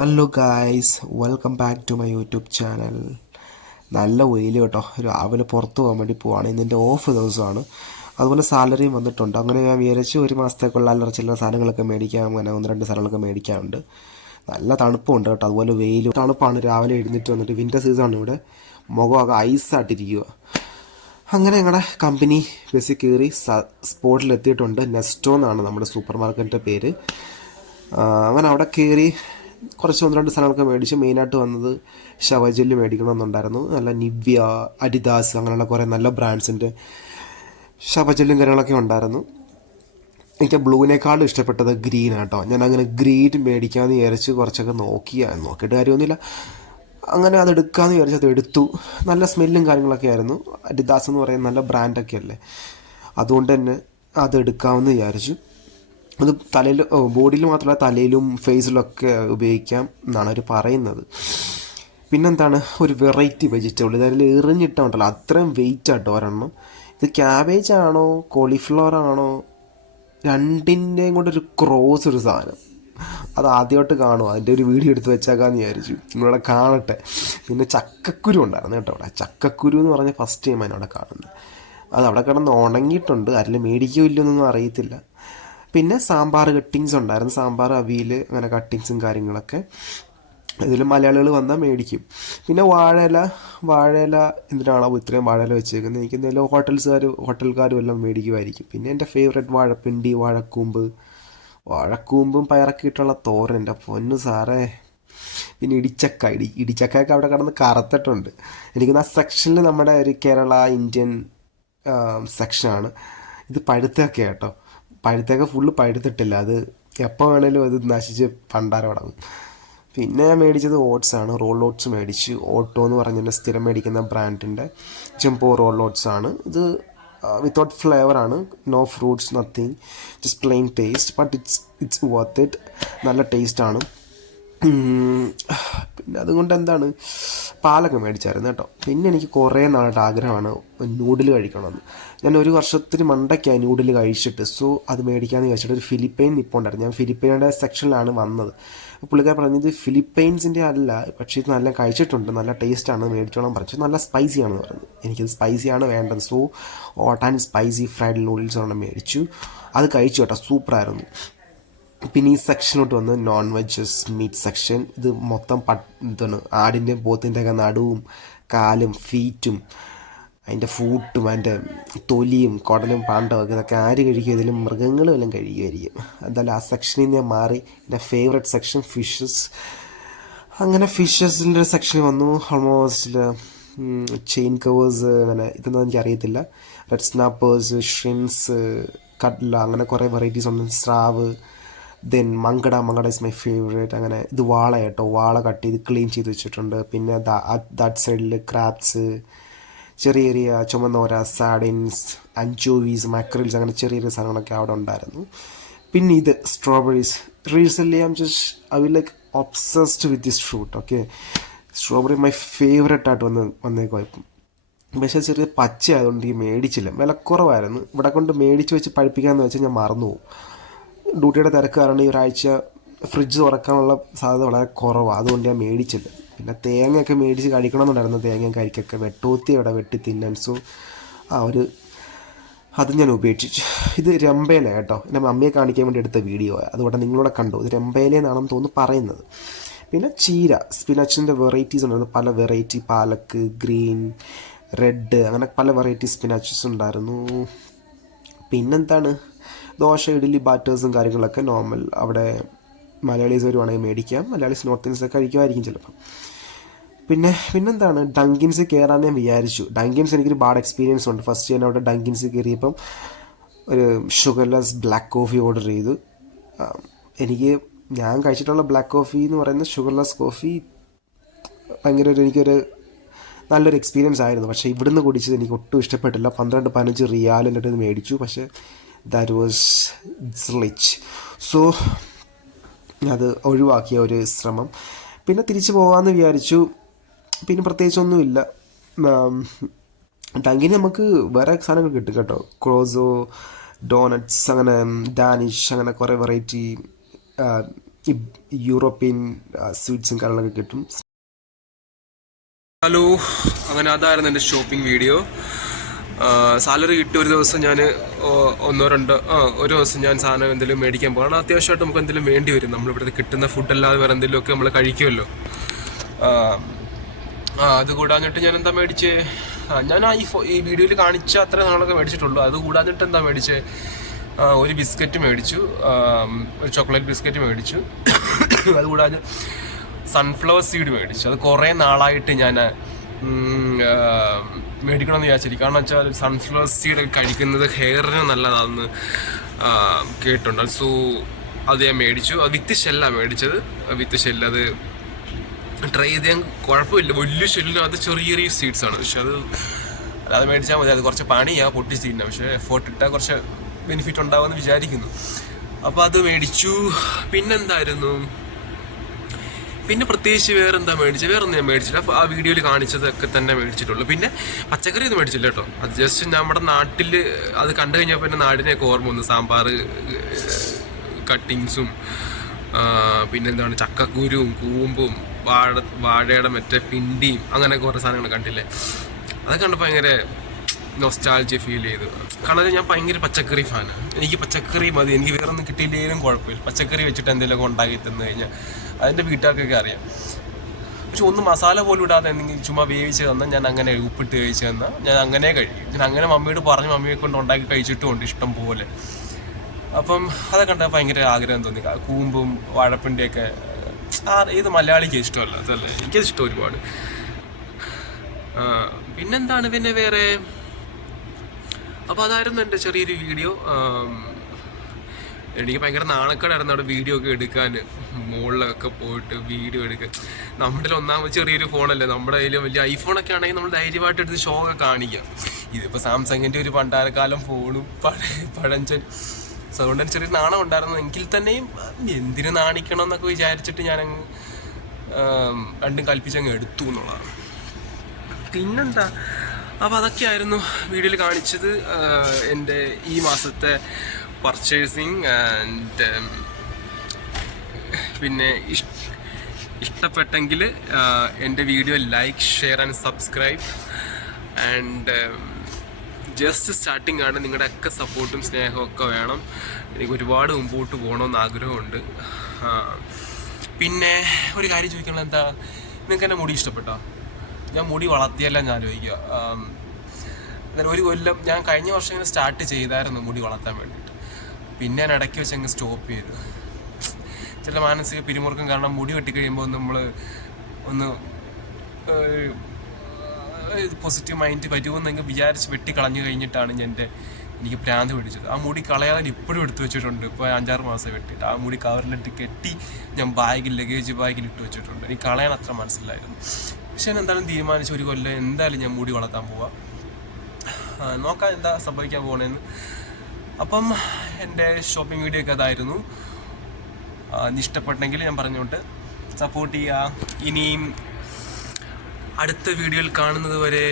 Hello guys, welcome back to my YouTube channel. നല്ല വെയിൽ കേട്ടോ. രാവിലെ പുറത്ത് പോകാൻ വേണ്ടി പോവാണ്. ഇന്നെൻ്റെ ഓഫ് ദിവസമാണ്. അതുപോലെ സാലറിയും വന്നിട്ടുണ്ട്. അങ്ങനെ ഞാൻ വിചാരിച്ചു ഒരു മാസത്തേക്കുള്ള അല്ലറ ചില്ലറ സാധനങ്ങളൊക്കെ മേടിക്കാം. അങ്ങനെ ഒന്ന് രണ്ട് സാധനങ്ങളൊക്കെ മേടിക്കാനുണ്ട്. നല്ല തണുപ്പുണ്ട് കേട്ടോ. അതുപോലെ വെയിലും തണുപ്പാണ്. രാവിലെ എഴുന്നേറ്റ് വന്നിട്ട് വിൻ്റർ സീസണാണ് ഇവിടെ. മുഖമൊക്കെ ഐസായിട്ടിരിക്കുക. അങ്ങനെ ഞങ്ങളുടെ കമ്പനി ബസ്സിൽ കയറി സ്പോട്ടിലെത്തിയിട്ടുണ്ട്. നെസ്റ്റോ എന്നാണ് നമ്മുടെ സൂപ്പർ മാർക്കറ്റിൻ്റെ പേര്. അങ്ങനെ അവിടെ കയറി കുറച്ച് ഒന്ന് രണ്ട് സാധനങ്ങളൊക്കെ മേടിച്ച്. മെയിനായിട്ട് വന്നത് ഷവജെല്ല് മേടിക്കണമെന്നുണ്ടായിരുന്നു. നല്ല നിവ്യ, അഡിദാസ് അങ്ങനെയുള്ള കുറേ നല്ല ബ്രാൻഡ്സിൻ്റെ ഷവജെല്ലും കാര്യങ്ങളൊക്കെ ഉണ്ടായിരുന്നു. എനിക്ക് ബ്ലൂവിനേക്കാളും ഇഷ്ടപ്പെട്ടത് ഗ്രീൻ ആട്ടോ. ഞാൻ അങ്ങനെ ഗ്രീൻ മേടിക്കാമെന്ന് വിചാരിച്ച് കുറച്ചൊക്കെ നോക്കിയിട്ട് കാര്യമൊന്നുമില്ല. അങ്ങനെ അത് എടുക്കാമെന്ന് വിചാരിച്ച് അത് എടുത്തു. നല്ല സ്മെല്ലും കാര്യങ്ങളൊക്കെ ആയിരുന്നു. അഡിദാസ് എന്ന് പറയുന്ന നല്ല ബ്രാൻഡൊക്കെ അല്ലേ, അതുകൊണ്ട് തന്നെ അത് എടുക്കാമെന്ന് വിചാരിച്ചു. അത് തലയിൽ, ബോഡിയിൽ മാത്രമല്ല തലയിലും ഫേസിലൊക്കെ ഉപയോഗിക്കാം എന്നാണ് അവർ പറയുന്നത്. പിന്നെന്താണ്, ഒരു വെറൈറ്റി വെജിറ്റബിൾ ഇതിൽ എറിഞ്ഞിട്ടുണ്ടല്ലോ, അത്രയും വെയിറ്റ് ആട്ടോ ഒരെണ്ണം. ഇത് ക്യാബേജ് ആണോ കോളിഫ്ലവർ ആണോ, രണ്ടിൻ്റെയും കൂടെ ഒരു ക്രോസ് ഒരു സാധനം. അത് ആദ്യമായിട്ട് കാണുമോ, അതിൻ്റെ ഒരു വീഡിയോ എടുത്ത് വെച്ചേക്കാമെന്ന് വിചാരിച്ചു. നിങ്ങളിവിടെ കാണട്ടെ. പിന്നെ ചക്കക്കുരു ഉണ്ടായിരുന്നു കേട്ടോ അവിടെ. ചക്കക്കുരു എന്ന് പറഞ്ഞാൽ ഫസ്റ്റ് ടൈം അതിനവിടെ കാണുന്നത്. അത് അവിടെ കിടന്ന് ഉണങ്ങിയിട്ടുണ്ട്. ആരെങ്കിലും മേടിക്കുകയോ ഇല്ലയെന്നൊന്നും അറിയത്തില്ല. പിന്നെ സാമ്പാർ കട്ടിങ്സ് ഉണ്ടായിരുന്നു. സാമ്പാർ, അവിയൽ, അങ്ങനെ കട്ടിങ്സും കാര്യങ്ങളൊക്കെ. ഇതിൽ മലയാളികൾ വന്നാൽ മേടിക്കും. പിന്നെ വാഴയില എന്തിനാണോ ഇത്രയും വാഴയില വെച്ചേക്കുന്നത്, എനിക്ക് എന്തെങ്കിലും ഹോട്ടൽക്കാരും എല്ലാം മേടിക്കുമായിരിക്കും. പിന്നെ എൻ്റെ ഫേവറേറ്റ് വാഴപ്പിണ്ടി, വാഴക്കൂമ്പും പയറൊക്കെ ഇട്ടുള്ള തോരൻ, എൻ്റെ പൊന്നു സാറേ. പിന്നെ ഇടിച്ചക്കയൊക്കെ അവിടെ കിടന്ന് കറുത്തിട്ടുണ്ട്. എനിക്കൊന്ന് ആ സെക്ഷനിൽ നമ്മുടെ ഒരു കേരള ഇന്ത്യൻ സെക്ഷനാണ്. ഇത് പഴുത്തൊക്കെ കേട്ടോ. പഴുത്തൊക്കെ ഫുള്ള് പഴുത്തിട്ടില്ല. അത് എപ്പോൾ വേണേലും അത് നശിച്ച് പണ്ടാരമടങ്ങും. പിന്നെ ഞാൻ മേടിച്ചത് ഓട്സാണ്. റോൾ ഓട്സ് മേടിച്ചു. ഓട്ടോ എന്ന് പറഞ്ഞിട്ട് സ്ഥിരം മേടിക്കുന്ന ബ്രാൻഡിൻ്റെ ജംബോ റോൾ ഓട്സ് ആണ് ഇത്. വിത്തൗട്ട് ഫ്ലേവറാണ്, no fruits, nothing, just plain taste. But it's worth it. നല്ല ടേസ്റ്റാണ്. പിന്നെ അതുകൊണ്ട് എന്താണ്, പാലൊക്കെ മേടിച്ചായിരുന്നു കേട്ടോ. പിന്നെ എനിക്ക് കുറേ നാളായിട്ട് ആഗ്രഹമാണ് നൂഡിൽ കഴിക്കണമെന്ന്. ഞാൻ ഒരു വർഷത്തിന് മണ്ടയ്ക്കായി നൂഡിൽ കഴിച്ചിട്ട്. സോ അത് മേടിക്കാമെന്ന് വിചാരിച്ചിട്ട് ഒരു ഫിലിപ്പൈൻ നിൽപ്പുണ്ടായിരുന്നു. ഞാൻ ഫിലിപ്പൈനുടെ സെക്ഷനിലാണ് വന്നത്. പുള്ളിക്കാർ പറഞ്ഞത് ഫിലിപ്പൈൻസിൻ്റെ അല്ല, പക്ഷേ ഇത് നല്ല കഴിച്ചിട്ടുണ്ട്, നല്ല ടേസ്റ്റാണ്, മേടിച്ചോളം പറഞ്ഞു. നല്ല സ്പൈസിയാണെന്ന് പറഞ്ഞു. എനിക്കത് സ്പൈസിയാണ് വേണ്ടത്. So hot and spicy fried noodles ഒരെണ്ണം മേടിച്ചു. അത് കഴിച്ചു കേട്ടോ, സൂപ്പറായിരുന്നു. പിന്നെ ഈ സെക്ഷനോട്ട് വന്ന് നോൺ വെജസ് മീറ്റ് സെക്ഷൻ. ഇത് മൊത്തം എന്താണ്, ആടിൻ്റെയും പോത്തിൻ്റെയൊക്കെ നടുവും കാലും ഫീറ്റും അതിൻ്റെ ഫൂട്ടും അതിൻ്റെ തൊലിയും കുടലും പാണ്ടവും ഇതൊക്കെ ആര് കഴിക്കും? ഇതിലും മൃഗങ്ങളും എല്ലാം കഴിയുമായിരിക്കും. എന്തായാലും ആ സെക്ഷനിൽ നിന്ന് മാറി എൻ്റെ ഫേവറേറ്റ് സെക്ഷൻ ഫിഷസ്. അങ്ങനെ ഫിഷസിൻ്റെ സെക്ഷനിൽ വന്നു. ഓൾമോസ്റ്റ് ചെയിൻ കവേഴ്സ്, അങ്ങനെ ഇതൊന്നും എനിക്കറിയത്തില്ല. റെഡ് സ്നാപ്പേഴ്സ്, ഷ്രിംസ്, കട്ല, അങ്ങനെ കുറേ വെറൈറ്റീസ് ഉണ്ട്. സ്രാവ്, then Mankada is my favourite. അങ്ങനെ ഇത് വാള കേട്ടോ. വാള കട്ട് ചെയ്ത് ക്ലീൻ ചെയ്ത് വെച്ചിട്ടുണ്ട്. പിന്നെ ദാറ്റ് സൈഡിൽ ക്രാബ്സ്, ചെറിയ ചെറിയ ചുമന്നോര, സാഡിൻസ്, അഞ്ചോവീസ്, മാക്രിൽസ്, അങ്ങനെ ചെറിയ ചെറിയ സാധനങ്ങളൊക്കെ അവിടെ ഉണ്ടായിരുന്നു. പിന്നെ ഇത് strawberries. Recently I will like obsessed with this fruit. Okay, strawberry my favourite ആയിട്ട് വന്നേക്കോ ഇപ്പം. പക്ഷേ ചെറിയ പച്ച ആയതുകൊണ്ട് ഈ മേടിച്ചില്ല. വിലക്കുറവായിരുന്നു. ഇവിടെ കൊണ്ട് മേടിച്ച് വെച്ച് പഴിപ്പിക്കാമെന്ന് വെച്ചാൽ ഞാൻ മറന്നു പോകും. ഡ്യൂട്ടിയുടെ തിരക്ക് കാരണം ഈ ഒരാഴ്ച ഫ്രിഡ്ജ് തുറക്കാനുള്ള സാധ്യത വളരെ കുറവാണ്. അതുകൊണ്ട് ഞാൻ മേടിച്ചില്ല. പിന്നെ തേങ്ങയൊക്കെ മേടിച്ച് കഴിക്കണമെന്നുണ്ടായിരുന്നു. തേങ്ങയും കരിക്കൊക്കെ വെട്ടൂത്തി അവിടെ വെട്ടി തിന്നാൻ. സോ അത് ഞാൻ ഉപേക്ഷിച്ചു. ഇത് രമ്പയില കേട്ടോ. എൻ്റെ മമ്മിയെ കാണിക്കാൻ വേണ്ടി എടുത്ത വീഡിയോ. അതുകൊണ്ട് നിങ്ങളൂടെ കണ്ടു. ഇത് രമ്പയിലെന്നാണെന്ന് തോന്നുന്നു പറയുന്നത്. പിന്നെ ചീര, സ്പിനാച്ചിൻ്റെ വെറൈറ്റീസ് ഉണ്ടായിരുന്നു. പല വെറൈറ്റി, പാലക്ക്, ഗ്രീൻ, റെഡ്, അങ്ങനെ പല വെറൈറ്റി സ്പിനാച്ചസ് ഉണ്ടായിരുന്നു. പിന്നെന്താണ്, ദോശ, ഇഡ്ഡലി, ബാറ്റേഴ്സും കാര്യങ്ങളൊക്കെ നോർമൽ. അവിടെ മലയാളീസ് വരുവാണെങ്കിൽ മേടിക്കാം. മലയാളീസ് നോർത്ത് ഇന്ത്യൻസൊക്കെ കഴിക്കുമായിരിക്കും ചിലപ്പം. പിന്നെന്താണ്, ഡങ്കിൻസ് കയറാൻ ഞാൻ വിചാരിച്ചു. ഡങ്കിൻസ് എനിക്കൊരു ബാഡ് എക്സ്പീരിയൻസ് ഉണ്ട്. ഫസ്റ്റ് ഞാൻ അവിടെ ഡങ്കിൻസ് കയറിയപ്പം ഒരു ഷുഗർലെസ് ബ്ലാക്ക് കോഫി ഓർഡർ ചെയ്തു. ഞാൻ കഴിച്ചിട്ടുള്ള ബ്ലാക്ക് കോഫി എന്ന് പറയുന്നത് ഷുഗർലെസ് കോഫി ഭയങ്കര എനിക്കൊരു നല്ലൊരു എക്സ്പീരിയൻസ് ആയിരുന്നു. പക്ഷേ ഇവിടുന്ന് കുടിച്ചത് എനിക്ക് ഒട്ടും ഇഷ്ടപ്പെട്ടില്ല. 12-15 റിയാലിൻ്റെ അടുത്ത് മേടിച്ചു. പക്ഷേ ദാറ്റ് വാസ് സ്ലിച്ച്. സോ അത് ഒഴിവാക്കിയ ഒരു ശ്രമം. പിന്നെ തിരിച്ചു പോകാമെന്ന് വിചാരിച്ചു. പിന്നെ പ്രത്യേകിച്ചൊന്നുമില്ല. ഡങ്കിന് നമുക്ക് വേറെ സാധനങ്ങൾ കിട്ടും കേട്ടോ. ക്രോസോ, ഡോണറ്റ്സ്, അങ്ങനെ ഡാനിഷ്, അങ്ങനെ കുറേ വെറൈറ്റി ഈ യൂറോപ്യൻ സ്വീറ്റ്സും കാര്യങ്ങളൊക്കെ കിട്ടും. ഹലോ, അങ്ങനെ അതായിരുന്നു എൻ്റെ ഷോപ്പിംഗ് വീഡിയോ. സാലറി കിട്ടി ഒരു ദിവസം ഞാൻ ഒരു ദിവസം ഞാൻ സാധനം എന്തെങ്കിലും മേടിക്കാൻ പോകണം. അത്യാവശ്യമായിട്ട് നമുക്ക് എന്തെങ്കിലും വേണ്ടി വരും. നമ്മളിവിടുത്തെ കിട്ടുന്ന ഫുഡ് അല്ലാതെ വേറെ എന്തെങ്കിലുമൊക്കെ നമ്മൾ കഴിക്കുമല്ലോ. അത് കൂടാഞ്ഞിട്ട് ഞാൻ എന്താ മേടിച്ചേ, ഞാൻ ഈ വീഡിയോയിൽ കാണിച്ച അത്ര സാധനങ്ങളൊക്കെ മേടിച്ചിട്ടുള്ളൂ. അത് കൂടാഞ്ഞിട്ട് എന്താ മേടിച്ചേ, ഒരു ബിസ്ക്കറ്റ് മേടിച്ചു, ഒരു ചോക്ലേറ്റ് ബിസ്ക്കറ്റ് മേടിച്ചു. അത് കൂടാതെ സൺഫ്ലവർ സീഡ് മേടിച്ചു. അത് കുറേ നാളായിട്ട് ഞാൻ മേടിക്കണമെന്ന് വിചാരിച്ചിരിക്കും. കാരണം വെച്ചാൽ സൺഫ്ലവർ സീഡ് കഴിക്കുന്നത് ഹെയറിന് നല്ലതാണെന്ന് കേട്ടിട്ടുണ്ട്. സോ അത് ഞാൻ മേടിച്ചു. അത് വിത്ത് ഷെല്ലാണ് മേടിച്ചത്. വിത്ത് ഷെല്ല് അത് ട്രൈ ചെയ്ത് ഞാൻ കുഴപ്പമില്ല. വലിയ ഷെല്ലിന് അത് ചെറിയ ചെറിയ സീഡ്സാണ്. പക്ഷെ അത് മേടിച്ചാൽ മതി. അത് കുറച്ച് പണിയാണ് പൊട്ടി സീഡിന്. പക്ഷേ എഫോർട്ട് ഇട്ടാൽ കുറച്ച് ബെനിഫിറ്റ് ഉണ്ടാവുമെന്ന് വിചാരിക്കുന്നു. അപ്പോൾ അത് മേടിച്ചു. പിന്നെന്തായിരുന്നു, പിന്നെ പ്രത്യേകിച്ച് വേറെന്താ മേടിച്ചത്, വേറൊന്നും ഞാൻ മേടിച്ചില്ല. അപ്പോൾ ആ വീഡിയോയിൽ കാണിച്ചതൊക്കെ തന്നെ മേടിച്ചിട്ടുള്ളൂ. പിന്നെ പച്ചക്കറി ഒന്നും മേടിച്ചില്ല കേട്ടോ. അത് ജസ്റ്റ് നമ്മുടെ നാട്ടിൽ അത് കണ്ടു കഴിഞ്ഞപ്പോൾ പിന്നെ നാടിനെയൊക്കെ ഓർമ്മ വന്നു. സാമ്പാർ കട്ടിങ്സും പിന്നെന്താണ് ചക്കക്കുരുവും കൂമ്പും വാഴയുടെ മറ്റേ പിണ്ടിയും അങ്ങനെ കുറേ സാധനങ്ങൾ കണ്ടില്ലേ. അതൊക്കെ കണ്ടപ്പോൾ ഭയങ്കര നൊസ്റ്റാൾജിയ ഫീൽ ചെയ്തു. കാരണം ഞാൻ ഭയങ്കര പച്ചക്കറി ഫാനാണ്. എനിക്ക് പച്ചക്കറി മതി. എനിക്ക് വേറെ ഒന്നും കിട്ടിയില്ലെങ്കിലും കുഴപ്പമില്ല. പച്ചക്കറി വെച്ചിട്ട് എന്തെങ്കിലുമൊക്കെ ഉണ്ടാക്കി തന്നു കഴിഞ്ഞാൽ അതിൻ്റെ വീട്ടുകാർക്കൊക്കെ അറിയാം. പക്ഷെ ഒന്നും മസാല പോലും ഇടാതെ എന്തെങ്കിലും ചുമ്മാ വേവിച്ച് തന്നാൽ ഞാൻ അങ്ങനെ ഉപ്പിട്ട് വേവിച്ച് തന്നാൽ ഞാൻ അങ്ങനെ കഴിക്കും. ഞാൻ അങ്ങനെ മമ്മിയോട് പറഞ്ഞ് മമ്മിയെ കൊണ്ട് ഉണ്ടാക്കി കഴിച്ചിട്ടുമുണ്ട് ഇഷ്ടം പോലെ. അപ്പം അതൊക്കെ കണ്ടാൽ ഭയങ്കര ആഗ്രഹം തോന്നി. കൂമ്പും വാഴപ്പിണ്ടിയൊക്കെ ഏത് മലയാളിക്ക് ഇഷ്ടമല്ല, അതല്ലേ, എനിക്കത് ഇഷ്ടം ഒരുപാട്. പിന്നെന്താണ് പിന്നെ വേറെ. അപ്പോൾ അതായിരുന്നു എൻ്റെ ചെറിയൊരു വീഡിയോ. എനിക്ക് ഭയങ്കര നാണക്കേടായിരുന്നു അവിടെ വീഡിയോ ഒക്കെ എടുക്കാൻ. മുകളിലൊക്കെ പോയിട്ട് വീഡിയോ എടുക്കാൻ. നമ്മുടെ ഒന്നാമത് ചെറിയൊരു ഫോണല്ലേ. നമ്മുടെ കയ്യിൽ വലിയ ഐഫോണൊക്കെ ആണെങ്കിൽ നമ്മൾ ധൈര്യമായിട്ട് എടുത്ത് ഷോ ഒക്കെ കാണിക്കാം. ഇതിപ്പോൾ സാംസങ്ങിൻ്റെ ഒരു പണ്ടാരക്കാലം ഫോണും പഴഞ്ചൻ. സോ അതുകൊണ്ട് ചെറിയ നാണം ഉണ്ടായിരുന്നു. എങ്കിൽ തന്നെയും എന്തിനു നാണിക്കണം എന്നൊക്കെ വിചാരിച്ചിട്ട് ഞാനങ്ങ് രണ്ടും കൽപ്പിച്ചങ്ങ് എടുത്തു എന്നുള്ളതാണ്. പിന്നെന്താ, അപ്പോൾ അതൊക്കെയായിരുന്നു വീഡിയോയിൽ കാണിച്ചത്. എൻ്റെ ഈ മാസത്തെ പർച്ചേസിങ്. ആൻഡ് പിന്നെ ഇഷ്ടപ്പെട്ടെങ്കിൽ എൻ്റെ video like, share and subscribe. And just starting ആണ്. നിങ്ങളുടെയൊക്കെ സപ്പോർട്ടും സ്നേഹവും ഒക്കെ വേണം. എനിക്ക് ഒരുപാട് മുമ്പോട്ട് പോകണമെന്ന് ആഗ്രഹമുണ്ട്. പിന്നെ ഒരു കാര്യം ചോദിക്കണം, എന്താ നിങ്ങൾക്ക് എൻ്റെ മുടി ഇഷ്ടപ്പെട്ടോ? ഞാൻ മുടി വളർത്തിയല്ല ഞാൻ ആലോചിക്കുക. എന്നാലും ഒരു കൊല്ലം ഞാൻ കഴിഞ്ഞ വർഷം ഇങ്ങനെ സ്റ്റാർട്ട് ചെയ്തായിരുന്നു മുടി വളർത്താൻ വേണ്ടിയിട്ട്. പിന്നെ ഞാൻ ഇടയ്ക്ക് വെച്ച് അങ്ങ് സ്റ്റോപ്പ് ചെയ്തു. ചില മാനസിക പിരിമുറുക്കം കാരണം മുടി വെട്ടിക്കഴിയുമ്പോൾ നമ്മൾ ഒന്ന് പോസിറ്റീവ് മൈൻഡ് വരുമെന്നെങ്കിൽ വിചാരിച്ച് വെട്ടിക്കളഞ്ഞു കഴിഞ്ഞിട്ടാണ് എനിക്ക് ഭ്രാന്ത് പിടിച്ചത്. ആ മുടി കളയാതെ ഇപ്പോഴും എടുത്തു വെച്ചിട്ടുണ്ട്. ഇപ്പോൾ 5-6 മാസം വെട്ടിയിട്ട് ആ മുടി കവറിലിട്ട് കെട്ടി ഞാൻ ലഗേജ് ബാഗിൽ ഇട്ട് വെച്ചിട്ടുണ്ട്. എനിക്ക് കളയാൻ അത്ര മനസ്സിലായിരുന്നു. പക്ഷെ ഞാൻ എന്തായാലും തീരുമാനിച്ചു ഒരു കൊല്ലം എന്തായാലും ഞാൻ മുടി വളർത്താൻ പോവാം. നോക്കാം എന്താ സംഭവിക്കാൻ പോകണമെന്ന്. അപ്പം എൻ്റെ ഷോപ്പിംഗ് വീഡിയോ ഒക്കെ അതായിരുന്നു. ഇഷ്ടപ്പെട്ടെങ്കിൽ ഞാൻ പറഞ്ഞുകൊണ്ട് സപ്പോർട്ട് ചെയ്യുക. ഇനിയും അടുത്ത വീഡിയോയിൽ കാണുന്നത് വരെ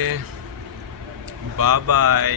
ബൈ.